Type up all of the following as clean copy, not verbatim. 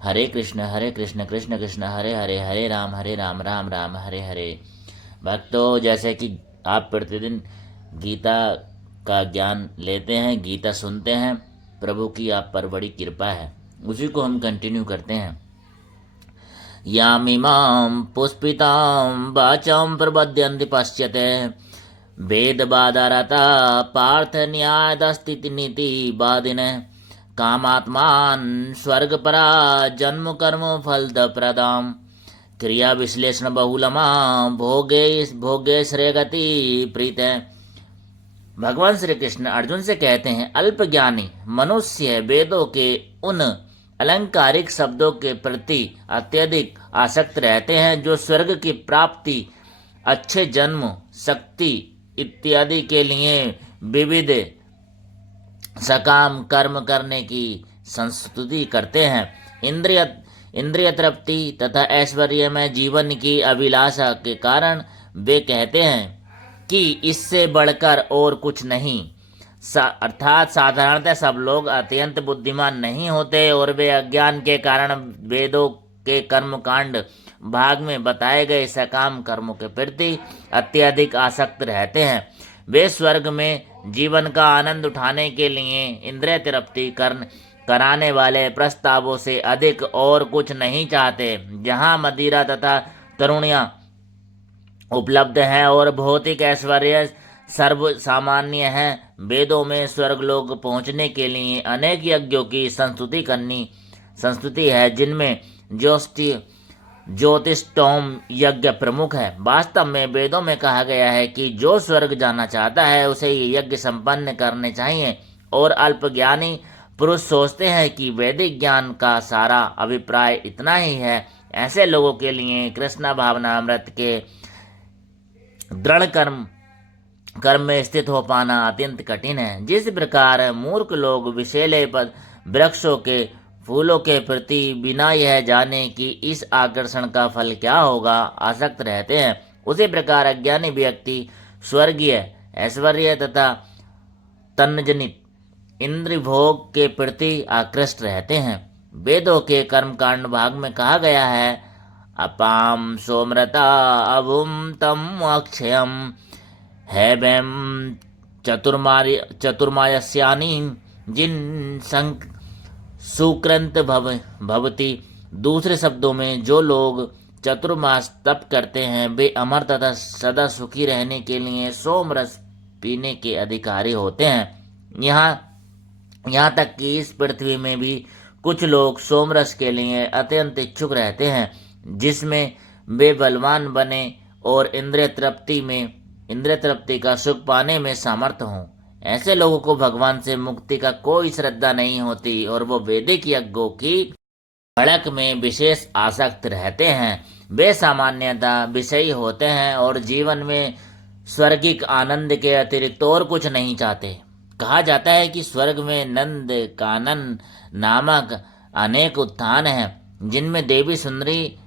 हरे कृष्ण कृष्ण कृष्ण हरे हरे, हरे राम राम राम हरे हरे। भक्तों, जैसे कि आप प्रतिदिन गीता का ज्ञान लेते हैं, गीता सुनते हैं, प्रभु की आप पर बड़ी कृपा है, उसी को हम कंटिन्यू करते हैं। यामिमां पुष्पितां वाचां प्रपद्यन्ति पश्यते वेदबाधारता पार्थ न्यायदस्ति नीति बादिने कामात्मान स्वर्गपरा जन्म कर्म फलदप्रदां क्रिया विश्लेषण बहुलमा भोगे भोगे श्रेयगति प्रीत। भगवान श्री कृष्ण अर्जुन से कहते हैं, अल्पज्ञानी मनुष्य वेदों के उन अलंकारिक शब्दों के प्रति अत्यधिक आसक्त रहते हैं जो स्वर्ग की प्राप्ति, अच्छे जन्म, शक्ति इत्यादि के लिए विविध सकाम कर्म करने की संस्तुति करते हैं। इंद्रिय इंद्रिय तृप्ति तथा ऐश्वर्य में जीवन की अभिलाषा के कारण वे कहते हैं कि इससे बढ़कर और कुछ नहीं। अर्थात साधारणतः सब लोग अत्यंत बुद्धिमान नहीं होते और वे अज्ञान के कारण वेदों के कर्मकांड भाग में बताए गए सकाम कर्मों के प्रति अत्यधिक आसक्त रहते हैं। वे स्वर्ग में जीवन का आनंद उठाने के लिए इंद्रिय तृप्ति कराने वाले प्रस्तावों से अधिक और कुछ नहीं चाहते। जहाँ मदिरा तथा तरुणियाँ उपलब्ध है और भौतिक ऐश्वर्य सर्व सामान्य है, वेदों में स्वर्गलोक पहुंचने के लिए अनेक यज्ञों की संस्तुति है, जिनमें ज्योतिष्टोम यज्ञ प्रमुख है। वास्तव में वेदों में कहा गया है कि जो स्वर्ग जाना चाहता है उसे ये यज्ञ संपन्न करने चाहिए, और अल्पज्ञानी पुरुष सोचते हैं कि वैदिक ज्ञान का सारा अभिप्राय इतना ही है। ऐसे लोगों के लिए कृष्ण भावना अमृत के दृढ़ कर्म में स्थित हो पाना अत्यंत कठिन है। जिस प्रकार मूर्ख लोग विषैले वृक्षों के फूलों के प्रति बिना यह जाने कि इस आकर्षण का फल क्या होगा आसक्त रहते हैं, उसी प्रकार अज्ञानी व्यक्ति स्वर्गीय ऐश्वर्य तथा तन्जनित इंद्र भोग के प्रति आकृष्ट रहते हैं। वेदों के कर्मकांड भाग में कहा गया है, अपाम सोमृता अभुम तम अक्षयम हैवम चतुर्मायस्यानि जिन सुकृंत भवती। दूसरे शब्दों में, जो लोग चतुर्मास तप करते हैं वे अमर तथा सदा सुखी रहने के लिए सोमरस पीने के अधिकारी होते हैं। यहाँ तक कि इस पृथ्वी में भी कुछ लोग सोमरस के लिए अत्यंत इच्छुक रहते हैं, जिसमें वे बलवान बने और इंद्रिय तृप्ति का सुख पाने में सामर्थ्य हों। ऐसे लोगों को भगवान से मुक्ति का कोई श्रद्धा नहीं होती और वो वैदिक यज्ञों की भड़क में विशेष आसक्त रहते हैं। वे सामान्यतः विषयी होते हैं और जीवन में स्वर्गिक आनंद के अतिरिक्त और कुछ नहीं चाहते। कहा जाता है कि स्वर्ग में नंद कानन नामक अनेक उत्थान हैं, जिनमें देवी सुंदरी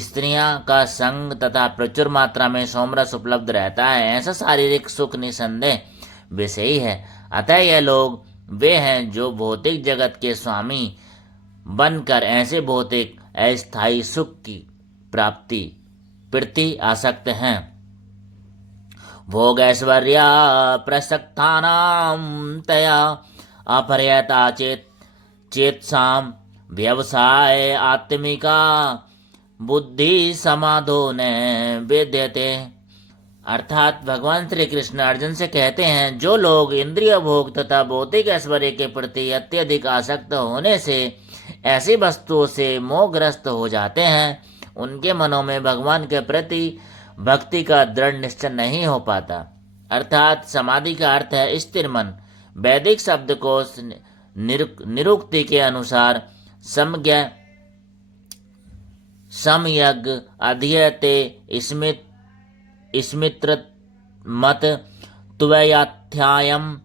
स्त्रियां का संग तथा प्रचुर मात्रा में सोमरस उपलब्ध रहता है। ऐसा शारीरिक सुख निसंदेह विषयी है। अतः यह लोग वे हैं जो भौतिक जगत के स्वामी बनकर ऐसे भौतिक अस्थायी सुख की प्राप्ति प्रति आसक्त हैं। भोग ऐश्वर्य प्रसक्तानां तया अपहर्यता चेतसाम व्यवसाय आत्मिका बुद्धि समाधो न वेद्यते। अर्थात भगवान श्री कृष्ण अर्जुन से कहते हैं, जो लोग इंद्रिय भोग तथा भौतिक ऐश्वर्य के प्रति अत्यधिक आसक्त होने से ऐसी वस्तुओं से मोहग्रस्त हो जाते हैं, उनके मनों में भगवान के प्रति भक्ति का दृढ़ निश्चय नहीं हो पाता। अर्थात समाधि का अर्थ है स्थिर मन। वैदिक शब्दकोश निरुक्ति के अनुसार समयज्ञ अध्ययते स्मित्र मत तुवयाध्यायम।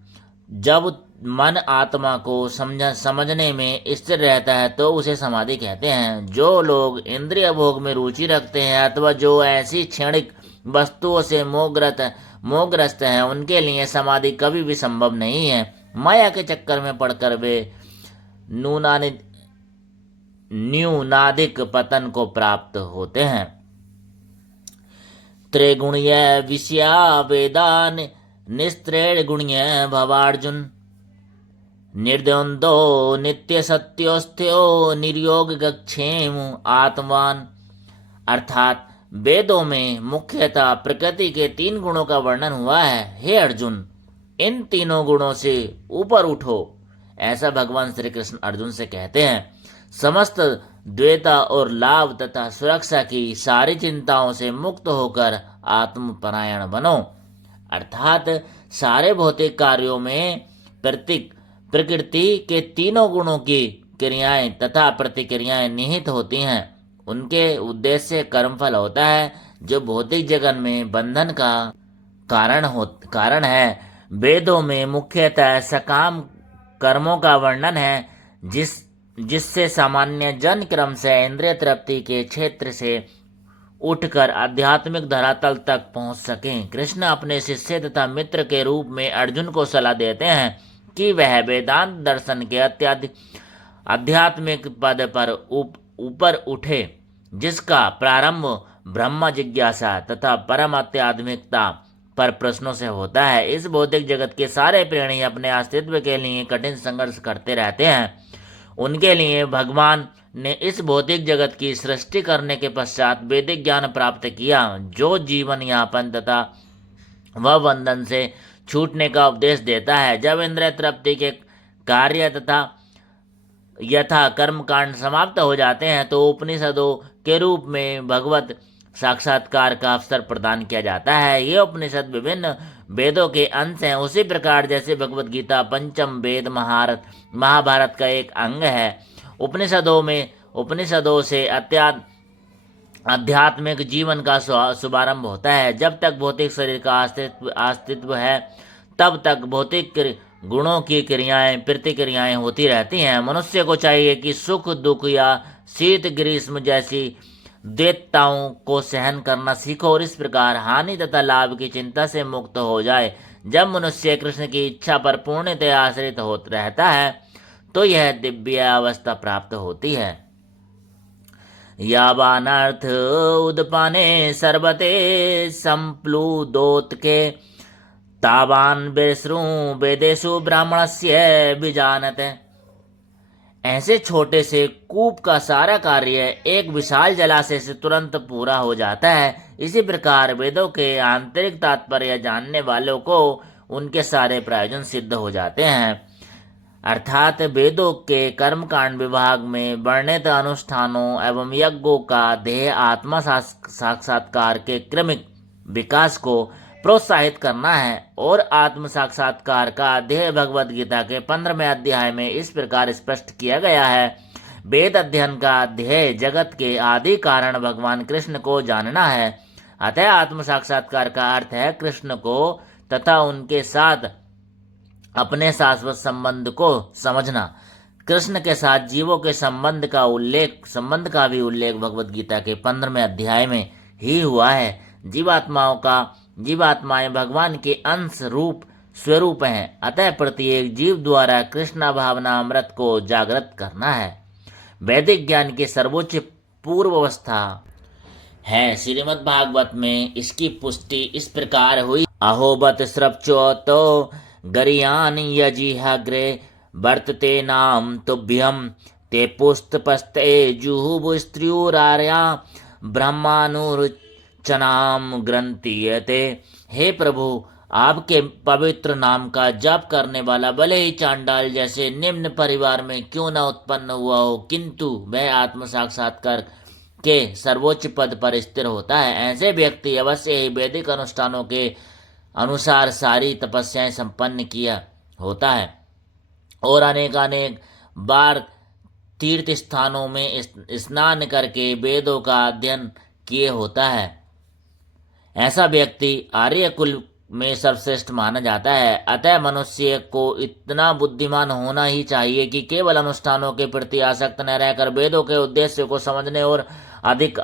जब मन आत्मा को समझने में स्थिर रहता है तो उसे समाधि कहते हैं। जो लोग इंद्रिय भोग में रुचि रखते हैं अथवा जो ऐसी क्षणिक वस्तुओं से मोहग्रस्त हैं, उनके लिए समाधि कभी भी संभव नहीं है। माया के चक्कर में पड़कर वे न्यूनाधिक पतन को प्राप्त होते हैं। त्रिगुणीय विषया वेदान निस्त्रेण गुणीय भवार्जुन निर्द्वंदो नित्य सत्योस्थ्यो निर्योग गच्छेम आत्मान। अर्थात वेदों में मुख्यतः प्रकृति के 3 गुणों का वर्णन हुआ है। हे अर्जुन, इन तीनों गुणों से ऊपर उठो, ऐसा भगवान श्री कृष्ण अर्जुन से कहते हैं। समस्त द्वैता और लाभ तथा सुरक्षा की सारी चिंताओं से मुक्त होकर आत्मपरायण बनो। अर्थात सारे भौतिक कार्यों में प्रकृति के 3 गुणों की क्रियाएं तथा प्रतिक्रियाएं निहित होती हैं। उनके उद्देश्य कर्मफल होता है जो भौतिक जगत में बंधन का कारण है। वेदों में मुख्यतः सकाम कर्मों का वर्णन है जिससे सामान्य जन क्रम से इंद्रिय तृप्ति के क्षेत्र से उठकर आध्यात्मिक धरातल तक पहुंच सकें। कृष्ण अपने शिष्य तथा मित्र के रूप में अर्जुन को सलाह देते हैं कि वह वेदांत दर्शन के आध्यात्मिक पद पर ऊपर उठे, जिसका प्रारंभ ब्रह्म जिज्ञासा तथा परम आध्यात्मिकता पर प्रश्नों से होता है। इस भौतिक जगत के सारे प्राणी अपने अस्तित्व के लिए कठिन संघर्ष करते रहते हैं। उनके लिए भगवान ने इस भौतिक जगत की सृष्टि करने के पश्चात वैदिक ज्ञान प्राप्त किया, जो जीवन यापन तथा वह बंधन से छूटने का उपदेश देता है। जब इंद्रिय तृप्ति के कार्य तथा यथा कर्म कांड समाप्त हो जाते हैं तो उपनिषदों के रूप में भगवत साक्षात्कार का अवसर प्रदान किया जाता है। ये उपनिषद विभिन्न वेदों के अंश हैं। उसी प्रकार जैसे भगवत गीता पंचम वेद महाभारत का एक अंग है, उपनिषदों से आध्यात्मिक जीवन का शुभारंभ होता है। जब तक भौतिक शरीर का अस्तित्व है तब तक भौतिक गुणों की प्रतिक्रियाएं होती रहती हैं। मनुष्य को चाहिए कि सुख दुख या शीत ग्रीष्म जैसी द्वैतताओं को सहन करना सीखो और इस प्रकार हानि तथा लाभ की चिंता से मुक्त हो जाए। जब मनुष्य कृष्ण की इच्छा पर पूर्णतः आश्रित रहता है तो यह दिव्य अवस्था प्राप्त होती है। यावानर्थ उदपाने सर्वते संप्लुदोत्के तावान विश्रु वेदेषु ब्राह्मणस्य विजानते। ऐसे छोटे से कूप का सारा कार्य एक विशाल जलाशय से तुरंत पूरा हो जाता है। इसी प्रकार वेदों के आंतरिक तात्पर्य जानने वालों को उनके सारे प्रयोजन सिद्ध हो जाते हैं। अर्थात वेदों के कर्मकांड विभाग में वर्णित अनुष्ठानों एवं यज्ञों का ध्येय आत्मा साक्षात्कार के क्रमिक विकास को प्रोत्साहित करना है और आत्म साक्षात्कार का ध्येय भगवद गीता के 15वें अध्याय में इस प्रकार स्पष्ट किया गया है। वेद अध्ययन का ध्येय जगत के आदि कारण भगवान कृष्ण को जानना है। अतः आत्म साक्षात्कार का अर्थ है कृष्ण को तथा उनके साथ अपने शाश्वत संबंध को समझना। कृष्ण के साथ जीवों के संबंध का भी उल्लेख भगवद गीता के 15वें अध्याय में ही हुआ है। जीवात्माएं भगवान के अंश रूप स्वरूप हैं। अतः प्रत्येक जीव द्वारा कृष्ण भावना अमृत को जागृत करना है। वैदिक ज्ञान की सर्वोच्च पूर्व अवस्था है। श्रीमद् भागवत में इसकी पुष्टि इस प्रकार हुई। अहोबत स्रवचोतो गरियान यजिहाग्रे वर्तते नाम तुभ्यम ते पुष्टपस्ते जुहुब स्त्रियोरार्या ब्रह्मानुरचनाम ग्रंथीयते। हे प्रभु, आपके पवित्र नाम का जाप करने वाला भले ही चांडाल जैसे निम्न परिवार में क्यों न उत्पन्न हुआ हो, किंतु वह आत्म साक्षात्कार के सर्वोच्च पद पर स्थिर होता है। ऐसे व्यक्ति अवश्य ही वैदिक अनुष्ठानों के अनुसार सारी तपस्याएं संपन्न किया होता है और अनेक बार तीर्थ स्थानों में स्नान करके वेदों का अध्ययन किए होता है। ऐसा व्यक्ति आर्य कुल में सर्वश्रेष्ठ माना जाता है। अतः मनुष्य को इतना बुद्धिमान होना ही चाहिए कि केवल अनुष्ठानों के प्रति आसक्त न रहकर वेदों के उद्देश्य को समझने और अधिक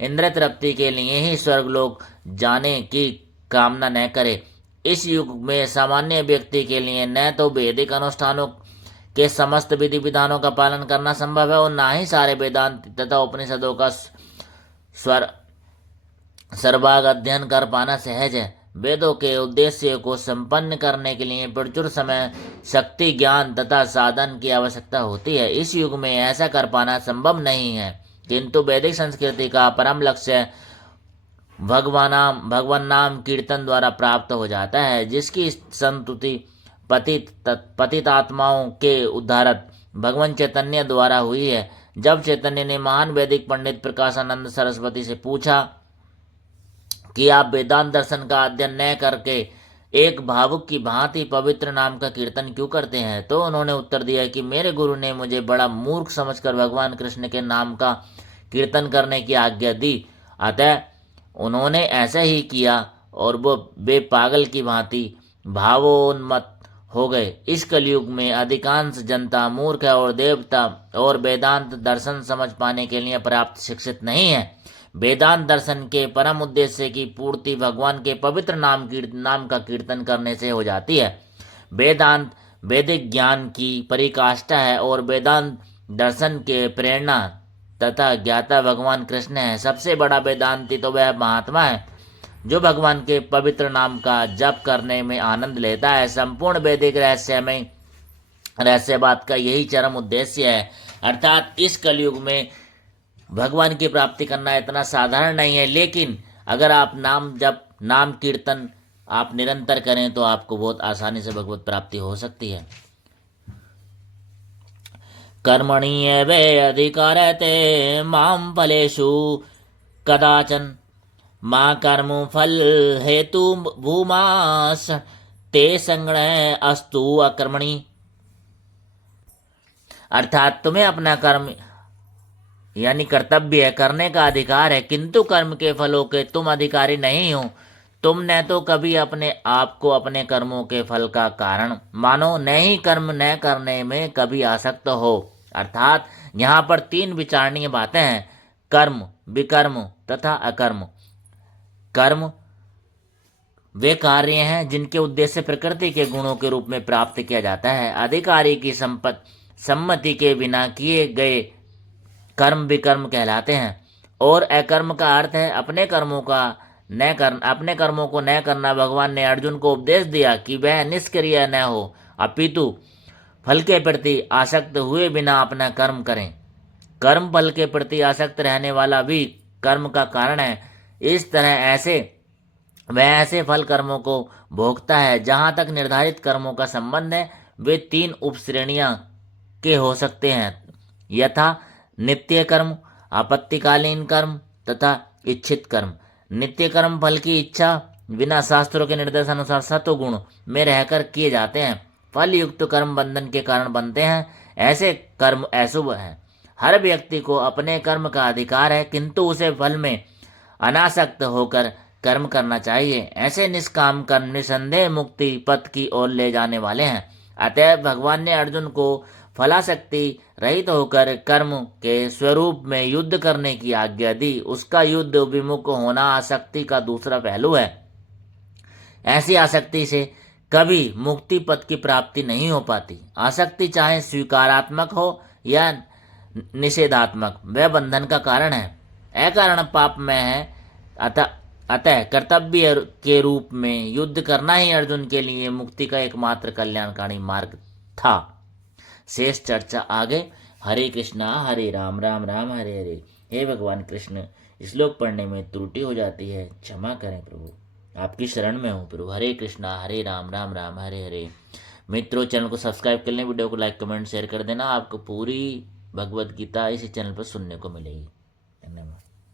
इंद्रिय तृप्ति के लिए ही स्वर्गलोक जाने की कामना न करे। इस युग में सामान्य व्यक्ति के लिए न तो वैदिक अनुष्ठानों के समस्त विधि विधानों का पालन करना संभव है और ना ही सारे वेदांत तथा उपनिषदों का स्वर सर्वाग अध्ययन कर पाना सहज है। वेदों के उद्देश्य को संपन्न करने के लिए प्रचुर समय, शक्ति, ज्ञान तथा साधन की आवश्यकता होती है। इस युग में ऐसा कर पाना संभव नहीं है, किंतु वैदिक संस्कृति का परम लक्ष्य भगवान नाम कीर्तन द्वारा प्राप्त हो जाता है, जिसकी संतुति पतित आत्माओं के उद्धारक भगवान चैतन्य द्वारा हुई है। जब चैतन्य ने महान वैदिक पंडित प्रकाशानंद सरस्वती से पूछा कि आप वेदांत दर्शन का अध्ययन न करके एक भावुक की भांति पवित्र नाम का कीर्तन क्यों करते हैं, तो उन्होंने उत्तर दिया कि मेरे गुरु ने मुझे बड़ा मूर्ख समझकर भगवान कृष्ण के नाम का कीर्तन करने की आज्ञा दी, अतः उन्होंने ऐसा ही किया और वो बेपागल की भांति भावोन्मत्त हो गए। इस कलयुग में अधिकांश जनता मूर्ख है और देवता और वेदांत दर्शन समझ पाने के लिए पर्याप्त शिक्षित नहीं है। वेदांत दर्शन के परम उद्देश्य की पूर्ति भगवान के पवित्र नाम का कीर्तन करने से हो जाती है। वेदांत वैदिक ज्ञान की परिकाष्ठा है और वेदांत दर्शन के प्रेरणा तथा ज्ञाता भगवान कृष्ण है। सबसे बड़ा वेदांती तो वह महात्मा है जो भगवान के पवित्र नाम का जप करने में आनंद लेता है। संपूर्ण वैदिक रहस्यवाद का यही चरम उद्देश्य है, अर्थात इस कलयुग में भगवान की प्राप्ति करना इतना साधारण नहीं है, लेकिन अगर आप नाम कीर्तन आप निरंतर करें तो आपको बहुत आसानी से भगवत प्राप्ति हो सकती है। कर्मणि वे अधिकारते माम फलेषु कदाचन माँ कर्म फल हेतु भूमास ते संगण अस्तु अकर्मणि। अर्थात तुम्हें अपना कर्म यानी कर्तव्य करने का अधिकार है, किंतु कर्म के फलों के तुम अधिकारी नहीं हो। तुम न तो कभी अपने आप को अपने कर्मों के फल का कारण मानो, न ही कर्म न करने में कभी आसक्त हो। अर्थात यहाँ पर तीन विचारणीय बातें हैं, कर्म, विकर्म तथा अकर्म। कर्म वे कार्य हैं जिनके उद्देश्य प्रकृति के गुणों के रूप में प्राप्त किया जाता है। अधिकारी की सम्मति के बिना किए गए कर्म विकर्म कहलाते हैं। और अकर्म का अर्थ है अपने कर्मों को न करना। भगवान ने अर्जुन को उपदेश दिया कि वह निष्क्रिय न हो, अपितु फल के प्रति आसक्त हुए बिना अपना कर्म करें। कर्म फल के प्रति आसक्त रहने वाला भी कर्म का कारण है। इस तरह वह ऐसे फल कर्मों को भोगता है। जहाँ तक निर्धारित कर्मों का संबंध है, वे तीन उपश्रेणियां के हो सकते हैं, यथा नित्य कर्म, आपत्तिकालीन कर्म तथा इच्छित कर्म। नित्य कर्म फल की इच्छा बिना शास्त्रों के निर्देश अनुसार सत्वगुण में रहकर किए जाते हैं। फल युक्त कर्म बंधन के कारण बनते हैं। ऐसे कर्म अशुभ हैं। हर व्यक्ति को अपने कर्म का अधिकार है, किंतु उसे फल में अनासक्त होकर कर्म करना चाहिए। ऐसे निष्काम कर्म निसंदेह मुक्ति पथ की ओर ले जाने वाले हैं। अतः भगवान ने अर्जुन को फलासक्ति रहित होकर कर्म के स्वरूप में युद्ध करने की आज्ञा दी। उसका युद्ध विमुख होना आसक्ति का दूसरा पहलू है। ऐसी आसक्ति से कभी मुक्ति पथ की प्राप्ति नहीं हो पाती। आसक्ति चाहे स्वीकारात्मक हो या निषेधात्मक, वह बंधन का कारण है, अकारण पाप में है। अतः कर्तव्य के रूप में युद्ध करना ही अर्जुन के लिए मुक्ति का एकमात्र कल्याणकारी मार्ग था। शेष चर्चा आगे। हरे कृष्णा हरे राम राम राम हरे हरे। हे भगवान कृष्ण, श्लोक पढ़ने में त्रुटि हो जाती है, क्षमा करें प्रभु, आपकी शरण में हूँ प्रभु। हरे कृष्णा हरे राम राम राम हरे हरे। मित्रों, चैनल को सब्सक्राइब कर लें, वीडियो को लाइक कमेंट शेयर कर देना। आपको पूरी भगवत गीता इसी चैनल पर सुनने को मिलेगी। धन्यवाद।